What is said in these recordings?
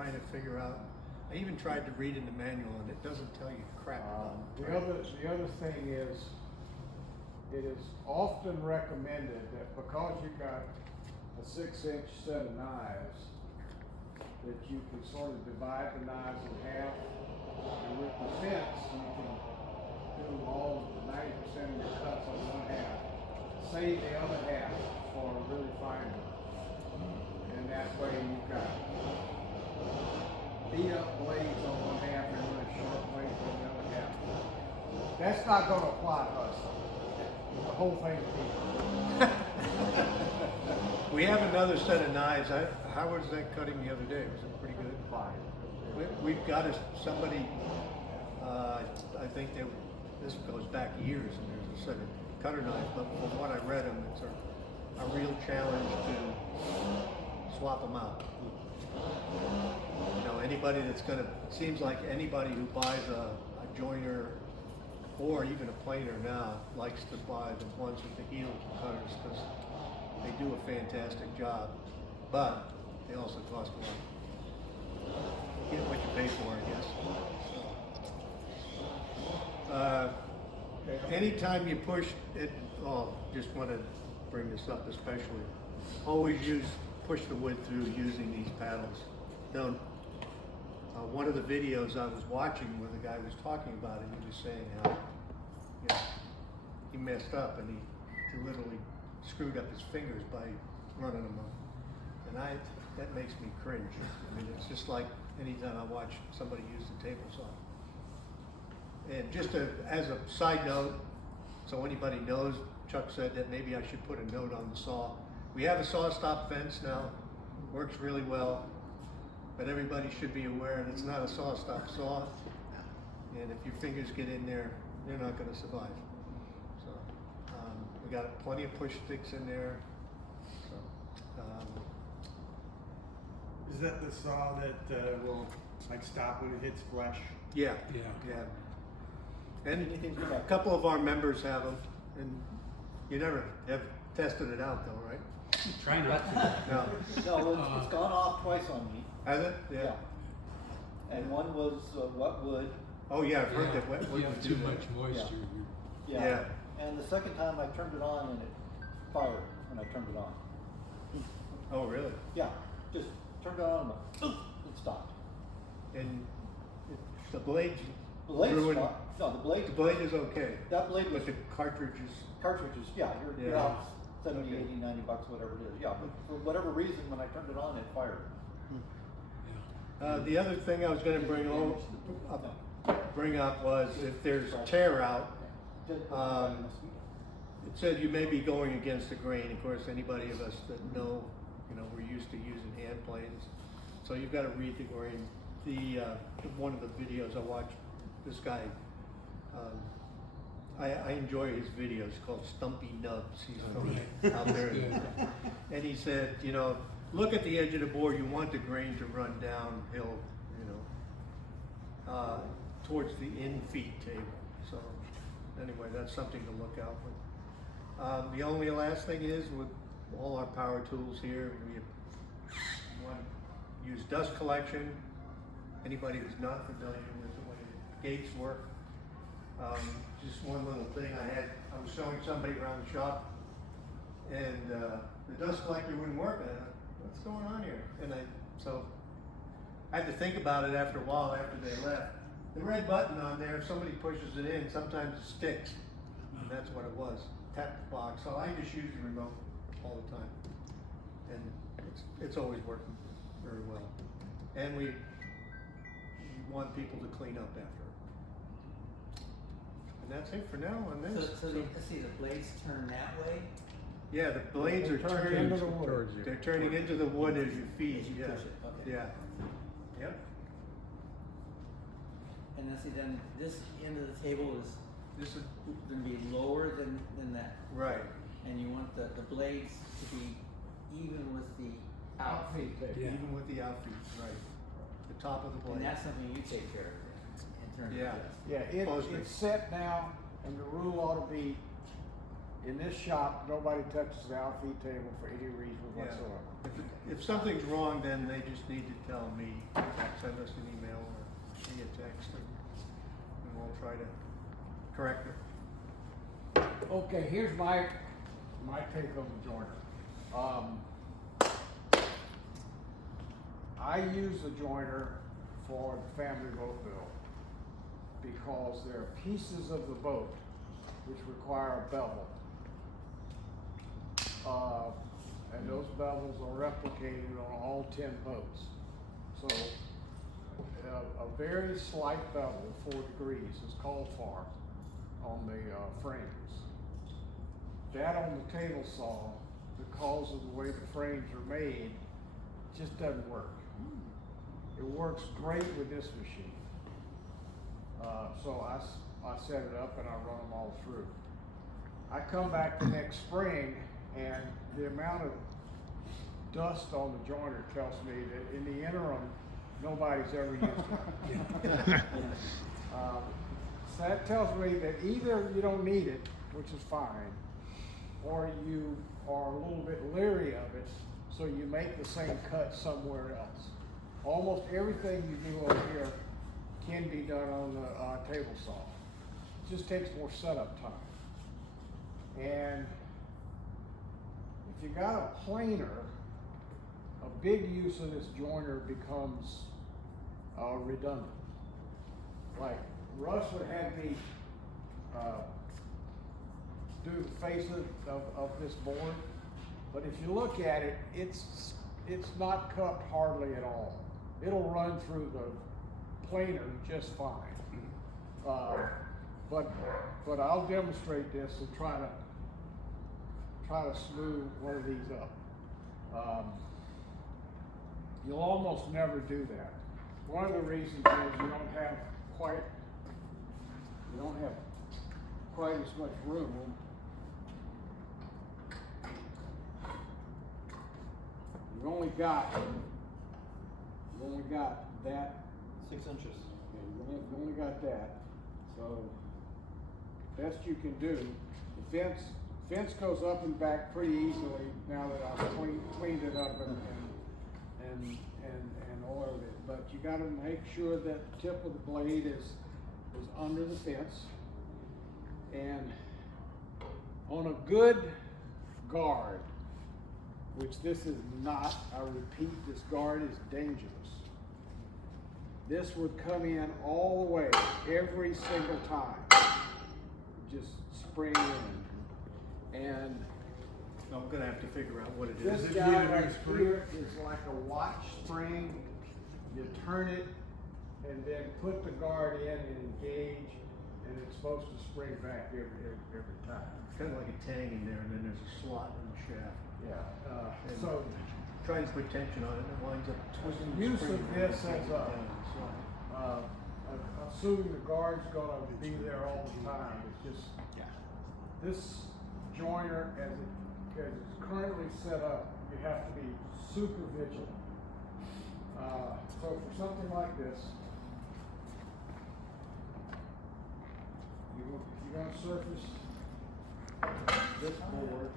trying to figure out. I even tried to read in the manual, and it doesn't tell you crap about it. The other thing is, it is often recommended that because you got a 6-inch set of knives, that you can sort of divide the knives in half, and with the fence, you can do all of the 90% of your cuts on one half, save the other half for a really fine one, and that way you've got beat up blades on one half and really sharp blades on the other half. That's not going to apply to us. The whole thing is We have another set of knives. How was that cutting the other day? Was it pretty good? fine. We've got somebody, I think this goes back years, and there's a set of cutter knives, but from what I read them, it's a real challenge to swap them out. You know, anybody that's gonna, it seems like anybody who buys a joiner or even a planer now likes to buy the ones with the heel cutters because they do a fantastic job, but they also cost more. You get what you pay for, I guess. Anytime you push it, just want to bring this up especially, always push the wood through using these paddles. Now, one of the videos I was watching where the guy was talking about it, he was saying how he messed up and he literally screwed up his fingers by running them up. And that makes me cringe. I mean, it's just like anytime I watch somebody use the table saw. And just as a side note, so anybody knows, Chuck said that maybe I should put a note on the saw. We have a saw stop fence now, works really well, but everybody should be aware that it's not a saw stop saw, and if your fingers get in there, you're not going to survive. So we got plenty of push sticks in there. So, is that the saw that will like stop when it hits flesh? yeah. And a couple of our members have them, and you never have tested it out though, right? Try not to. No. No, it's gone off twice on me. Has it? Yeah. And one was wet wood. Oh yeah, I've heard that wet If wood you have would too do that. much moisture, Yeah. And the second time I turned it on and it fired when I turned it on. Oh really? Yeah, just turned it on and it stopped. And the blades The blade ruined. stopped. No, the blade. The blade is okay, That blade was but the cartridges. cartridges. Yeah, you're Yeah. out 70, Okay. 80, 90 bucks, whatever it is. Yeah, but for whatever reason, when I turned it on, it fired. The other thing I was going to bring up was if there's tear out, it said you may be going against the grain. Of course, anybody of us that know, we're used to using hand planes, so you've got to read the grain. One of the videos I watched, this guy, I enjoy his videos called Stumpy Nubs. He's out there, and he said, look at the edge of the board. You want the grain to run downhill, towards the in feed table. So anyway, that's something to look out for. The only last thing is with all our power tools here, we want to use dust collection. Anybody who's not familiar with the way gates work, just one little thing I was showing somebody around the shop, and the dust collector wouldn't work. What's going on here? And so I had to think about it after a while after they left. The red button on there, if somebody pushes it in, sometimes it sticks. And that's what it was. Tap the box. So I just use the remote all the time. And it's always working very well. And we want people to clean up after. And that's it for now on this. So let's see, the blades turn that way? Yeah, the blades are turning into the wood. They're turning into the wood as you feed. As you Yeah. push it, okay. Yeah. Yep. And then see, then this end of the table is This is going to be lower than that. right. And you want the blades to be even with the outfeed. Even with the outfeed, right. The top of the blade. And that's something you take care of in terms Yeah. of this. Yeah, it's set now, and the rule ought to be In this shop, nobody touches the out-feed table for any reason Yeah. whatsoever. If something's wrong, then they just need to tell me, send us an email or via text, and we'll try to correct it. Okay, here's my take on the jointer. I use the jointer for the family boat build because there are pieces of the boat which require a bevel. And those bevels are replicated on all 10 boats. So a very slight bevel, 4 degrees, is called for on the frames. That on the table saw, because of the way the frames are made, just doesn't work. It works great with this machine. So I set it up and I run them all through. I come back the next spring and the amount of dust on the jointer tells me that in the interim, nobody's ever used it. So that tells me that either you don't need it, which is fine, or you are a little bit leery of it, so you make the same cut somewhere else. Almost everything you do over here can be done on the table saw. It just takes more setup time. And if you got a planer, a big use of this jointer becomes redundant. Like Russ would have me do the face of this board, but if you look at it, it's not cupped hardly at all. It'll run through the planer just fine. But I'll demonstrate this and try to smooth one of these up. You'll almost never do that. One of the reasons is you don't have quite as much room. You've only got that. 6 inches. Yeah, you've only got that. So best you can do. The fence goes up and back pretty easily now that I've cleaned it up and oiled it. But you got to make sure that the tip of the blade is under the fence. And on a good guard, which this is not, I repeat, this guard is dangerous. This would come in all the way every single time. Just spring in. And I'm gonna have to figure out what it this is. guy right here is like a watch spring. You turn it and then put the guard in and engage, and it's supposed to spring back every time. It's kind of like a tang in there, and then there's a slot in the shaft. Yeah. And So trying to put tension on it, and it winds up twisting. the use spring of around this and as takes it a down the slot. assuming the guard's gonna be there all the time, it's just, this jointer as it's currently set up, you have to be super vigilant. So for something like this, you're gonna surface this board.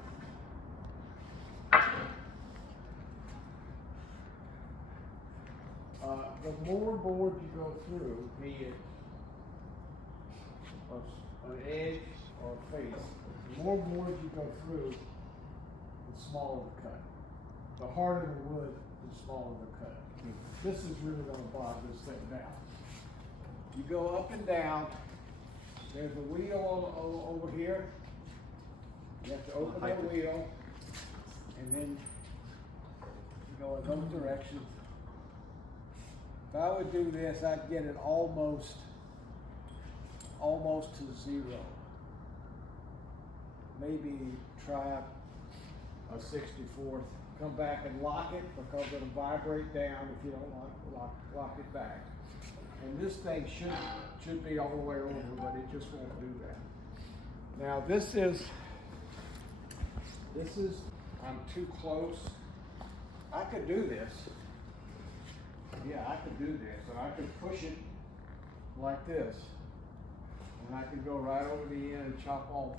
The more board you go through, be it an edge or a face, the more board you go through, the smaller the cut. The harder the wood, the smaller the cut. This is really gonna bog this thing down. You go up and down, there's a wheel over here. You have to open that wheel, and then you go in both directions. If I would do this, I'd get it almost to 0. Maybe try a 64th. Come back and lock it because it'll vibrate down if you don't lock it back. And this thing should be all the way over, but it just won't do that. Now this is, I'm too close. I could do this. Yeah, I could do this, and I could push it like this, and I could go right over the end and chop off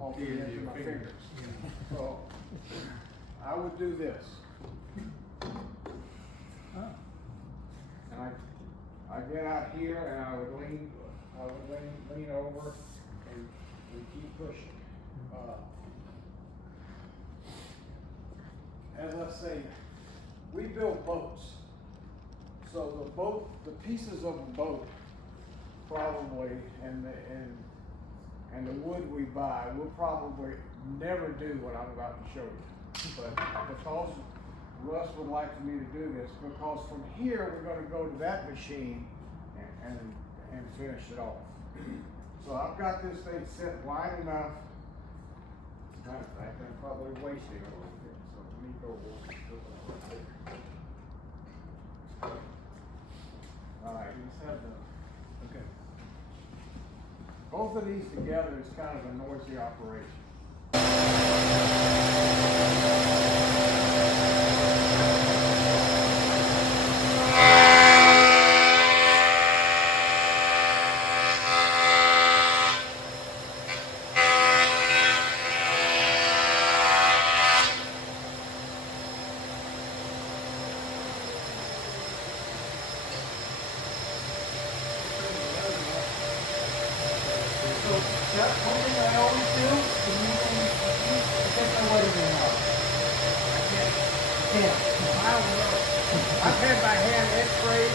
off the ends of my fingers. So, I would do this. And I get out here and I would lean over and keep pushing. As I say, we build boats. So the pieces of a boat probably, and the wood we buy, we'll probably never do what I'm about to show you. But because Russ would like for me to do this, because from here we're gonna go to that machine and finish it off. So I've got this thing set wide enough. Matter of fact, I'm probably wasting a little bit, so let me go one. All right, let's have the, okay. Both of these together is kind of a noisy operation. I've had my hand x-rayed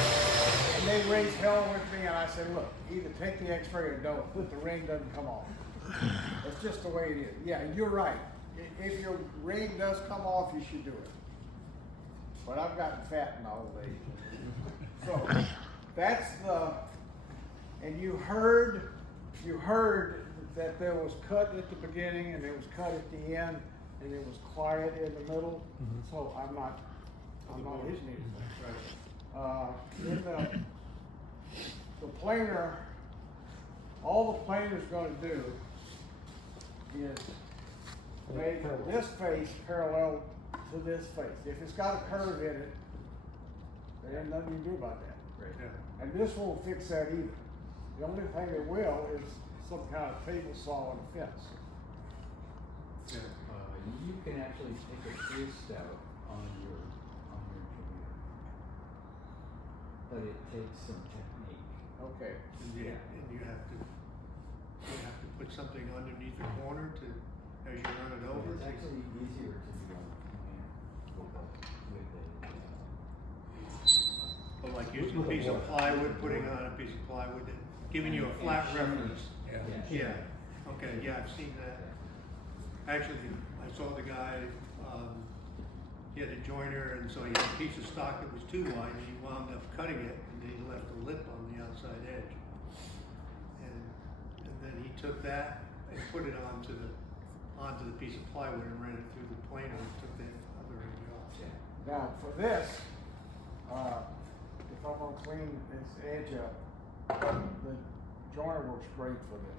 and they raised hell with me and I said, look, either take the x-ray or don't, but the ring doesn't come off. It's just the way it is. Yeah, you're right. If your ring does come off, you should do it. But I've gotten fat in old age. So that's and you heard that there was cut at the beginning and there was cut at the end and it was quiet in the middle. So I'm not hitting anything. In the planer, all the planer's gonna do is make this face parallel to this face. If it's got a curve in it, there's nothing you can do about that. Right. Yeah. And this won't fix that either. The only thing that will is some kind of table saw on the fence. Yeah. You can actually take a twist out on your jointer, but it takes some technique. Okay. And you have to put something underneath the corner to, as you run it over. It's actually easier to do on command But like using a piece of plywood, putting on a piece of plywood, giving you a flat reference. Yeah. Yeah, okay, yeah, I've seen that. Actually, I saw the guy, he had a jointer, and so he had a piece of stock that was too wide, and he wound up cutting it, and then he left a lip on the outside edge. And then he took that and put it onto the piece of plywood and ran it through the planer and took that other end off. Now for this, if I'm gonna clean this edge up, the jointer works great for this.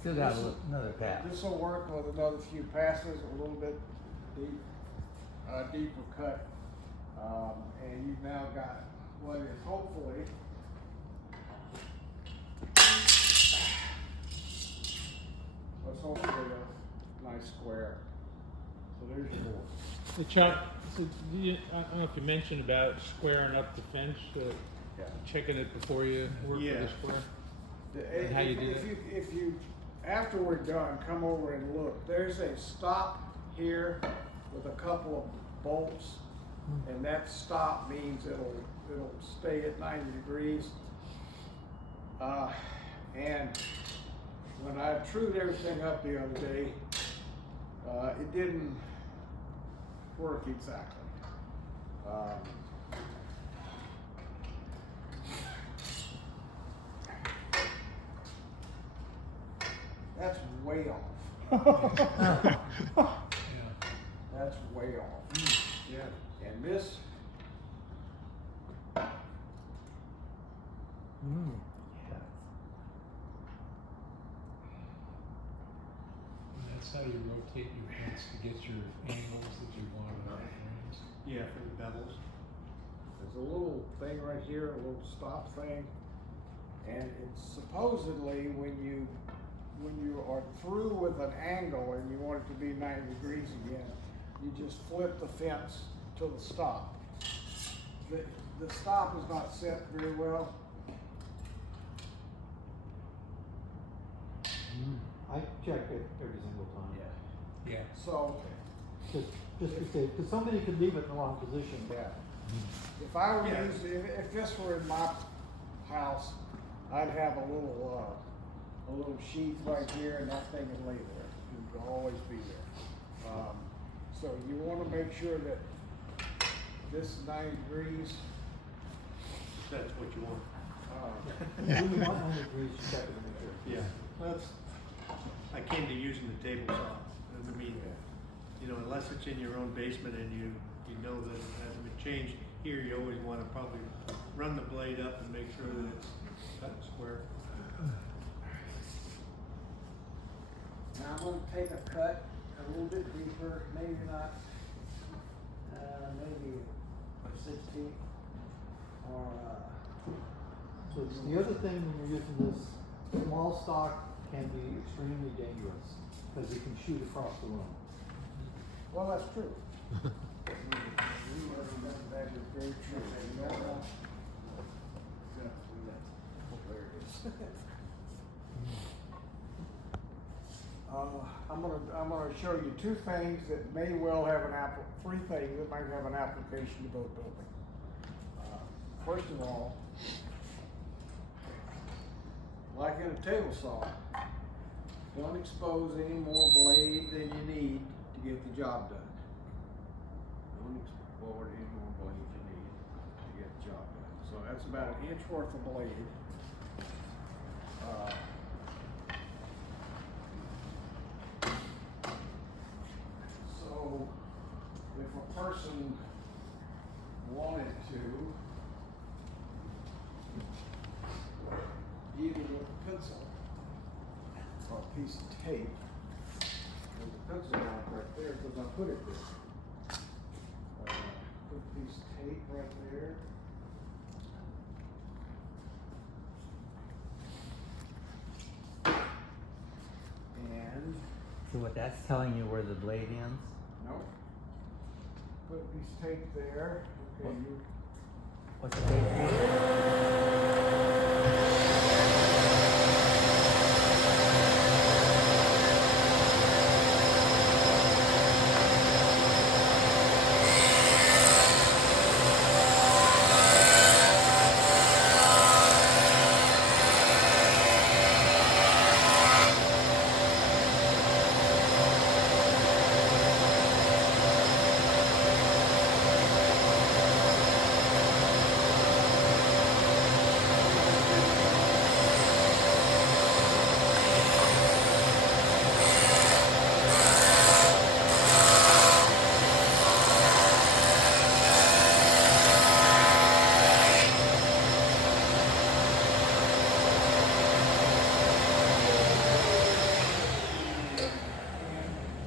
Still got another pass. This will work with another few passes, a little bit deeper cut, and you've now got what is hopefully a nice square. So there's your board. Hey Chuck, so I don't know if you mentioned about squaring up the fence, Yeah. checking it before you work Yeah. with the square. And how you do that? If you, after we're done, come over and look, there's a stop here with a couple of bolts, and that stop means it'll stay at 90 degrees. And when I trued everything up the other day, it didn't work exactly. That's way off. That's way off. Yeah. And this, And that's how you rotate your heads to get your angles that you want on the frames. Yeah, for the bevels. there's a little thing right here, a little stop thing. And it's supposedly when you are through with an angle and you want it to be 90 degrees again, you just flip the fence to the stop. The stop is not set very well. I check it every single time. Yeah. So, Because somebody could leave it in the wrong position. yeah. If I were Yeah. using, if this were in my house, I'd have a little sheath right here and that thing would lay there. It would always be there. So you wanna make sure that this is 90 degrees. That's what you want. You want 90 degrees, you check it to make sure. Yeah. That's, I came to using the table saw. I mean, you know, unless it's in your own basement and you know that it hasn't been changed, here you always wanna probably run the blade up and make sure that it's cut square. Now I'm gonna take a cut a little bit deeper, maybe not, maybe 60 or, So the other thing when you're using this, small stock can be extremely dangerous because you can shoot across the room. well, that's true. That is very true. There it is. I'm gonna show you two things that may well have three things that might have an application to boat building. First of all, like in a table saw, don't expose any more blade than you need to get the job done. Don't expose any more blade you need to get the job done. So that's about an inch worth of blade. So if a person wanted to, either with a pencil or a piece of tape, there's a pencil mark right there because I put it there. Put a piece of tape right there. And, So what that's telling you where the blade ends? nope. Put a piece of tape there. Okay, you What's the date for?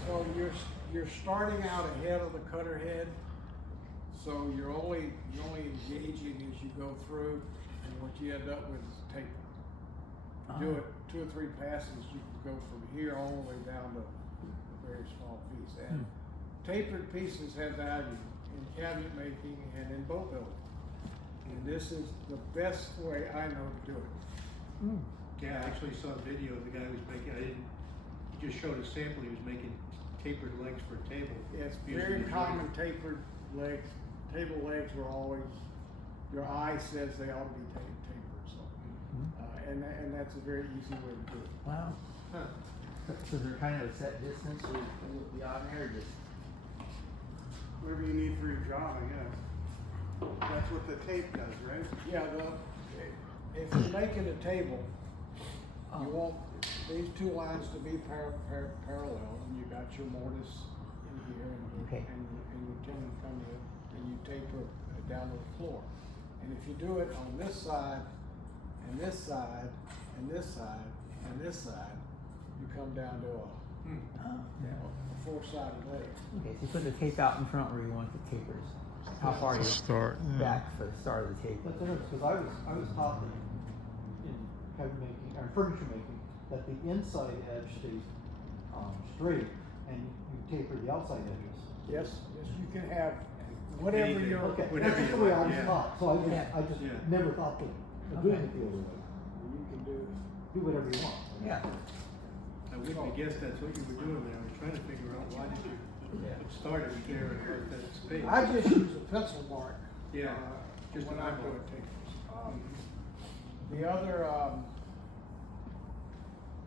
So you're starting out ahead of the cutter head, so you're only engaging as you go through, and what you end up with is a taper. Do it 2 or 3 passes, you can go from here all the way down to a very small piece. And tapered pieces have value in cabinet making and in boat building. And this is the best way I know to do it. Yeah, I actually saw a video of the guy who was making, he just showed a sample, he was making tapered legs for a table. It's Using very the common blade. tapered legs. Table legs are always, your eye says they ought to be tapered, so. And that's a very easy way to do it. Wow. Huh. So they're kind of a set distance or be on there, or just Whatever you need for your job, I guess. That's what the tape does, right? Yeah, if you're making a table, you won't, these two lines to be parallel, and you got your mortise in here, and Okay. and your tenon come in, and you taper it down to the floor. And if you do it on this side, and this side, and this side, and this side, you come down to a four-sided leg. Okay, so you put the tape out in front where you want the tapers. How far do you Start, yeah. back for the start of the tape? That's interesting, because I was taught that in cabinet making, or furniture making, that the inside edge stays, straight, and you taper the outside edges. Yes, you can have whatever Anything. your. Okay, Whatever that's you the way I want, was yeah. taught, so I just Yeah. never thought that, of doing it the other way. You can do. Do whatever you want. Yeah. I wouldn't guess that's what you were doing there. I was trying to figure out why did you start it there and let that space. I just use a pencil mark. Yeah, just when an I'm eyeball. doing tapers.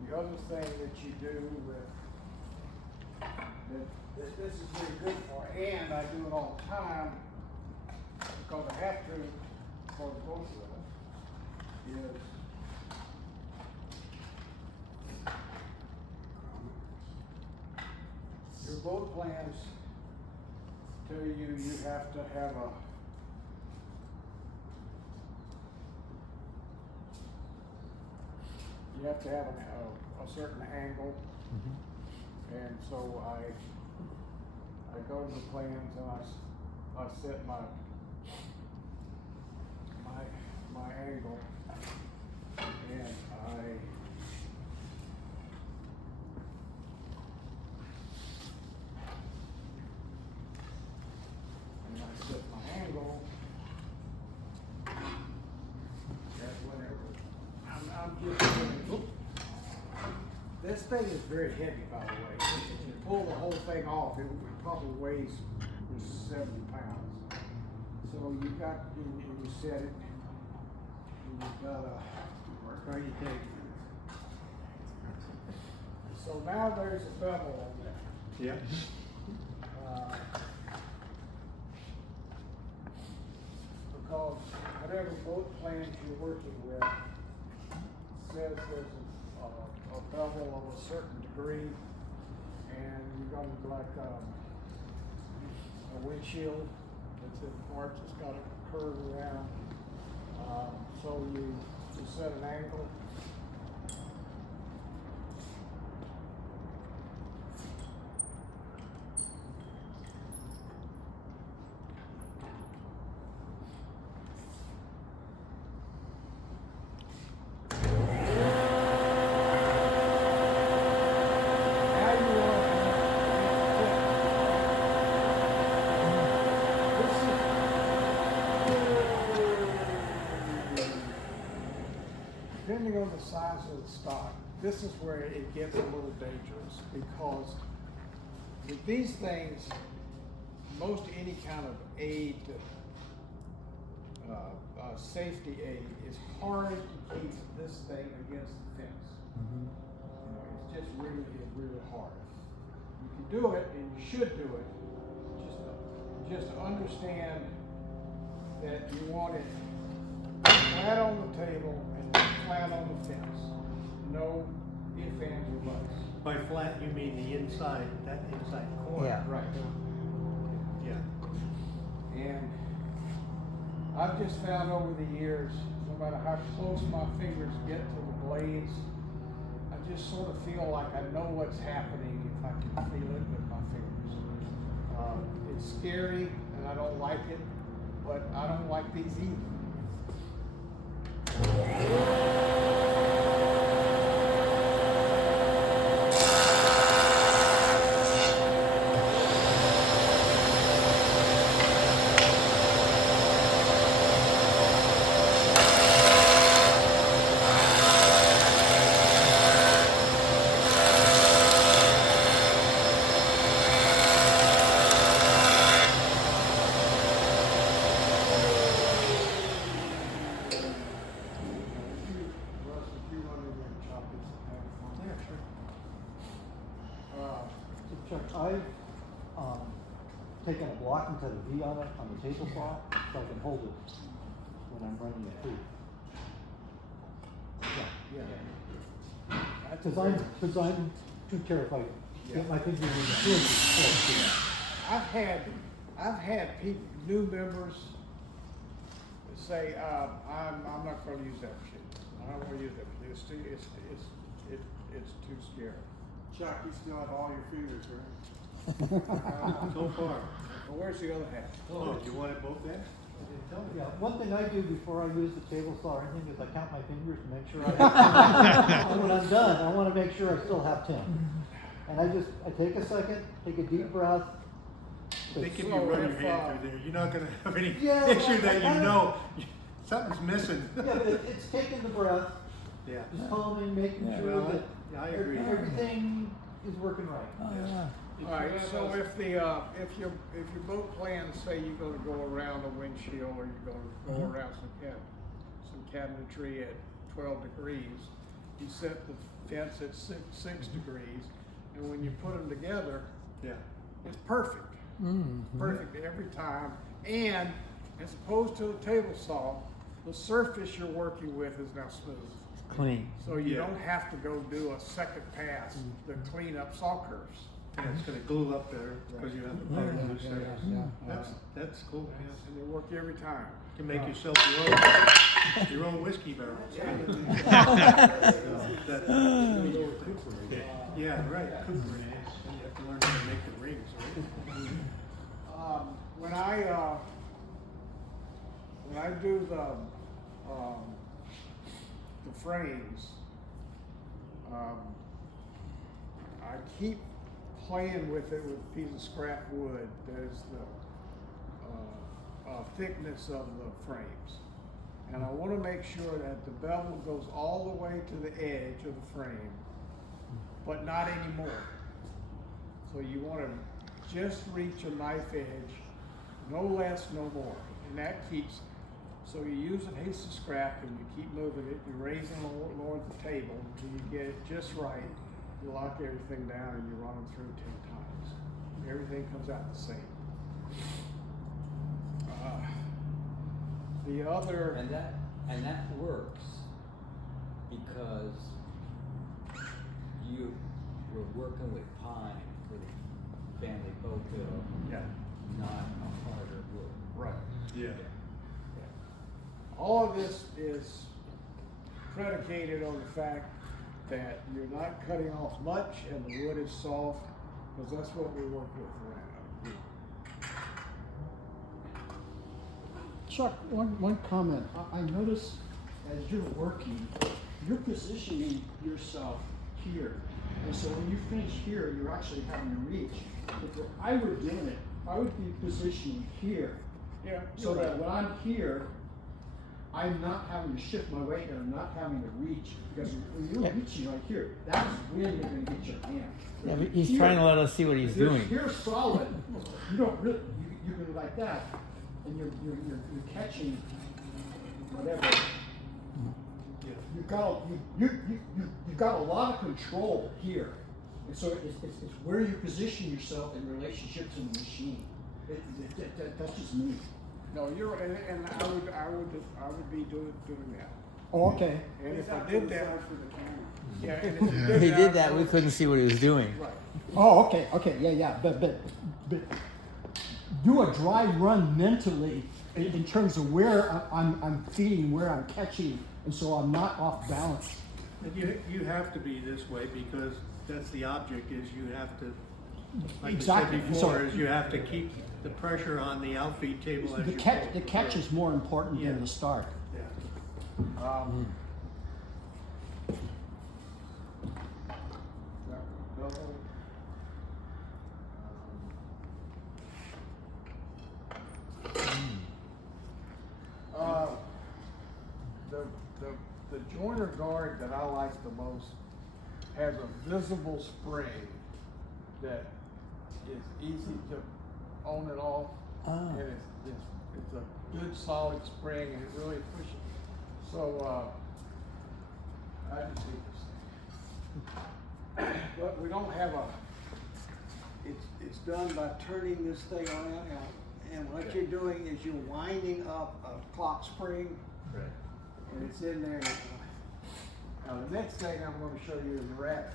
The other thing that you do with, that this is very good for, and I do it all the time, because I have to, for both of us, is your boat plans tell you have to have a certain angle, and so I go to the plans and I set my angle, and I set my angle at whatever. I'm just doing, this thing is very heavy, by the way. If you pull the whole thing off, it probably weighs 70 pounds. So you set it, and you've got Where you take. so now there's a bevel on there. Yeah. Because whatever boat plans you're working with says there's a bevel of a certain degree, and you're going to do like a windshield that's in parts that's got a curve around. So you set an angle. Depending on the size of the stock, this is where it gets a little dangerous, because with these things, most any kind of aid, safety aid, is hard to keep this thing against the fence. You know, it's just really hard. You can do it, and you should do it. Just understand that you want it flat on the table and flat on the fence. No ifs, ands, or buts. By flat, you mean the inside, that inside corner. Yeah. Right. Yeah. And I've just found over the years, no matter how close my fingers get to the blades, I just sort of feel like I know what's happening if I can feel it with my fingers. It's scary and I don't like it, but I don't like these either. Russ, if you run in there and chop this in half for me. Yeah, sure. So Chuck, I've, taken a block and cut a V on it on the table saw, so I can hold it when I'm running it through. Yeah. Yeah. Cause I'm too terrified to get my fingers in the switch. I've had new members say, I'm not gonna use that machine. I don't wanna use that machine. It's too scary. Chuck, you still have all your fingers, right? So far. Well, where's the other half? Oh, do you want it both ends? Yeah, one thing I do before I use the table saw or anything is I count my fingers to make sure I and when I'm done, I wanna make sure I still have 10. And I take a second, take a deep breath. I think if you So run your if, hand through there, you're not gonna have any Yeah, issue that I you don't- know something's missing. Yeah, but it's taking the breath, Yeah. just calming, making Yeah. sure Well, that I agree. everything is working right. Alright, so if your boat plans say you're gonna go around a windshield or you're gonna go around some cabinetry at 12 degrees, you set the fence at 6 degrees, and when you put them together, Yeah. it's perfect. Perfect every time. And as opposed to a table saw, the surface you're working with is now smooth. Clean. So you Yeah. don't have to go do a second pass to clean up saw curves. Yeah, it's gonna glue up there because you have the part loose there. That's cool. Yeah. And they work every time. You can make yourself your own whiskey barrel. Yeah, right. Cooper. You have to learn how to make the rings, right? When I do the frames, I keep playing with it with a piece of scrap wood that is the thickness of the frames. And I want to make sure that the bevel goes all the way to the edge of the frame, but not anymore. So you want to just reach a knife edge, no less, no more. And that keeps, so you use adhesive scrap and you keep moving it, you raise and lower the table until you get it just right. You lock everything down and you run them through 10 times. Everything comes out the same. The other, And that works because you were working with pine for the family boat build, yeah, not a harder wood. right. Yeah. All of this is predicated on the fact that you're not cutting off much and the wood is soft, because that's what we work with around. Chuck, one comment. I notice as you're working, you're positioning yourself here. And so when you finish here, you're actually having to reach. If I were doing it, I would be positioning here. Yeah. So that when I'm here, I'm not having to shift my weight and I'm not having to reach. Because when you're reaching right here, that's when you're going to get your hand. Yeah, but he's trying to let us see what he's doing. You're solid. You don't really, you can go like that, and you're catching whatever. You've got a lot of control here, and so it's where you position yourself in relationship to the machine. That's just me. No, you're, and I would be doing that. Oh, okay. And if I He's did out that, for the camera. yeah, and if you did He that, did that, we couldn't see what he was doing. Right. Oh, okay, yeah, but do a dry run mentally in terms of where I'm feeding, where I'm catching, and so I'm not off balance. And you have to be this way because that's the object is you have to, like Exactly. I said before, So- is you have to keep the pressure on the outfeed table as The you catch, pull. the catch is more important Yeah. than the start. Yeah. The jointer guard that I like the most has a visible spring that is easy to on and off, and it's a good solid spring, and it really pushes. So I just hate this thing. But we don't have a. It's done by turning this thing around, and what you're doing is you're winding up a clock spring, Right. and it's in there. Now, the next thing I'm gonna show you is a rabbit.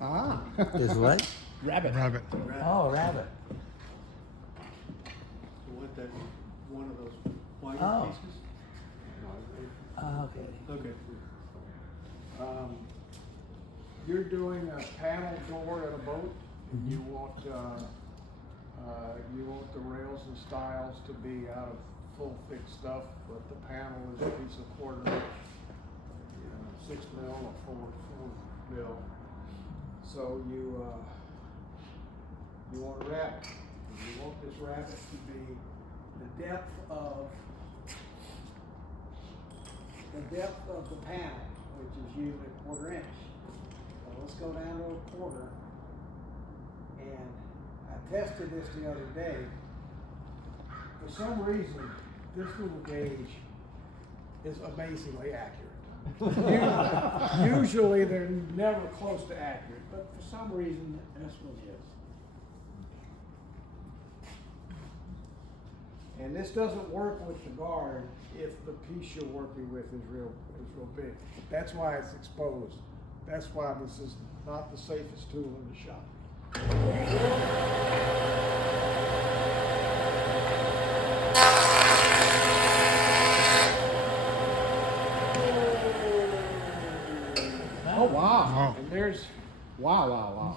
Ah. There's what? Rabbit. Rabbit. Oh, rabbit. You want that, one of those white Oh. pieces? Oh, okay. Okay. You're doing a panel door at a boat, and you want the rails and stiles to be out of full thick stuff, but the panel is a piece of quarter inch, 6 mil or 4 mil. So you want a rabbit. You want this rabbit to be the depth of the panel, which is usually a quarter inch. So let's go down to a quarter. And I tested this the other day. For some reason, this little gauge is amazingly accurate. Usually they're never close to accurate, but for some reason, this one is. And this doesn't work with the guard if the piece you're working with is real big. That's why it's exposed. That's why this is not the safest tool in the shop. Oh, wow. Wow. And there's Wow.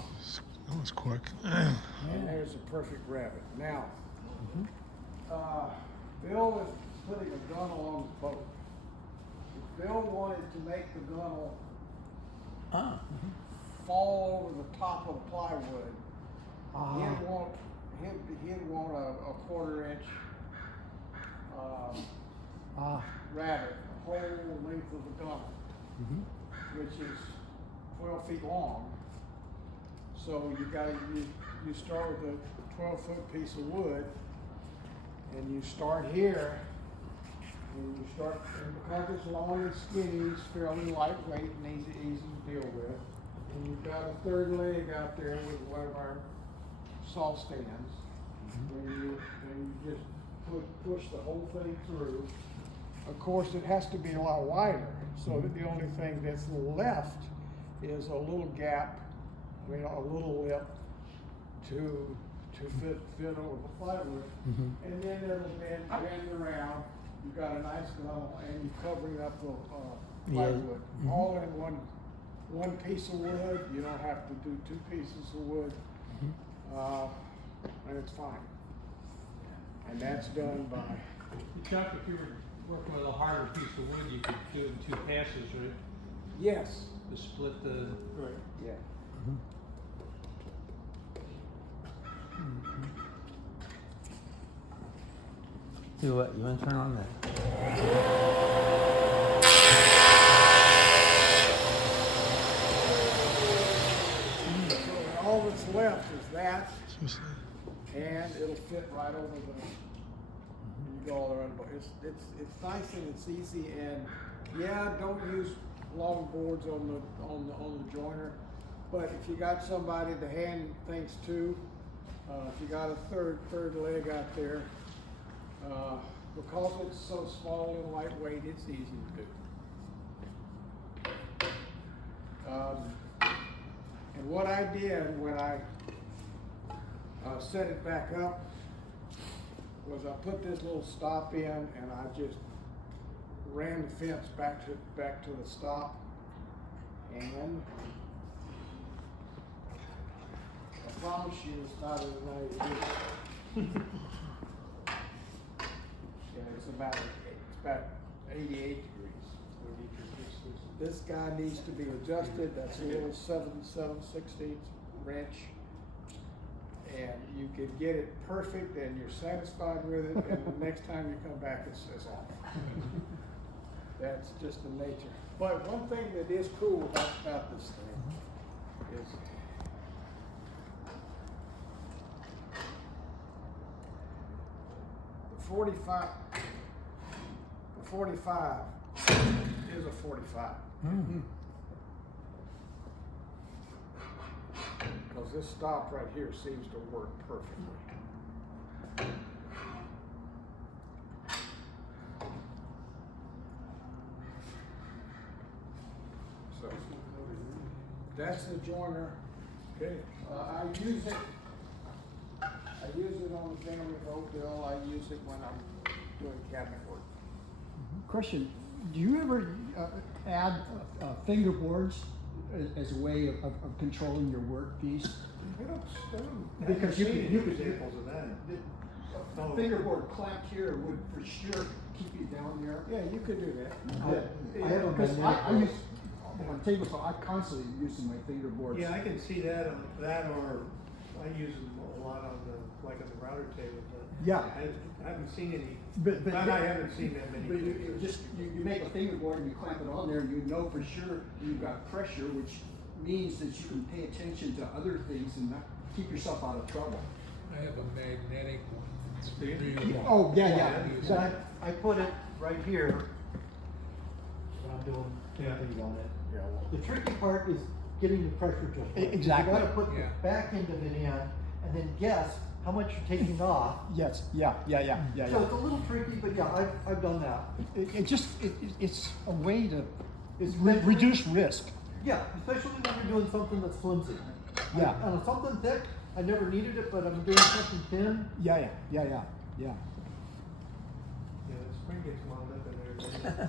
That was quick. and there's a perfect rabbit. Now, Bill is putting a gunnel on the boat. If Bill wanted to make the gunnel Ah. fall over the top of the plywood, Ah. he'd want a quarter inch rabbit, the whole length of the gunnel, which is 12 feet long. So you start with a 12-foot piece of wood, and you start here, and because it's long and skinny, it's fairly lightweight and easy to deal with. And you've got a third leg out there with one of our saw stands, where you just push the whole thing through. Of course, it has to be a lot wider, so that the only thing that's left is a little gap, a little lip to fit over the plywood, and then it'll bend around. You've got a nice gunnel, and you're covering up the plywood, all in one piece of wood. You don't have to do 2 pieces of wood, and it's fine. And that's done by. Chuck, if you were working with a harder piece of wood, you could do it in 2 passes, right? Yes. To split the. Right. Yeah. Do what? You want to turn on that? So all that's left is that, and it'll fit right over the. You go all around. It's nice and it's easy, and yeah, don't use long boards on the jointer. But if you got somebody to hand things to, if you got a third leg out there, because it's so small and lightweight, it's easy to do. And what I did when I set it back up was I put this little stop in, and I just ran the fence back to the stop, and I promise you it's not as nice as this. Yeah, it's about 88 degrees. This guy needs to be adjusted. That's a little 7/16 wrench. And you can get it perfect and you're satisfied with it, and the next time you come back it's off. That's just the nature. But one thing that is cool about this thing is the 45 is a 45. Because this stop right here seems to work perfectly. joiner. Okay. I use it on the family boat bill, I use it when I'm doing cabinet work. Question, do you ever add fingerboards as a way of controlling your workpiece? Because you could examples of that. A fingerboard clamped here would for sure keep you down there. Yeah, you could do that. I have a Because magnetic I use, on tabletop, I constantly using my fingerboards. Yeah, I can see that on that, or I use them a lot on the, like on the router table, but Yeah. I haven't seen any, But but I haven't seen that many. But you just, you make a fingerboard and you clamp it on there, and you know for sure you've got pressure, which means that you can pay attention to other things and not keep yourself out of trouble. I have a magnetic one. It's Do you? really long. Oh, yeah, So yeah. I put it right here when I'm doing Yeah. things on it. The tricky part is getting the pressure just right. Exactly. You gotta put Yeah. the back end of it in and then guess how much you're taking off. Yes, yeah. So it's a little tricky, but yeah, I've done that. It's a way to Especially- reduce risk. Yeah, especially when you're doing something that's flimsy. Yeah. On something thick, I never needed it, but I'm doing something thin. Yeah. Yeah, the spring gets wound up in there.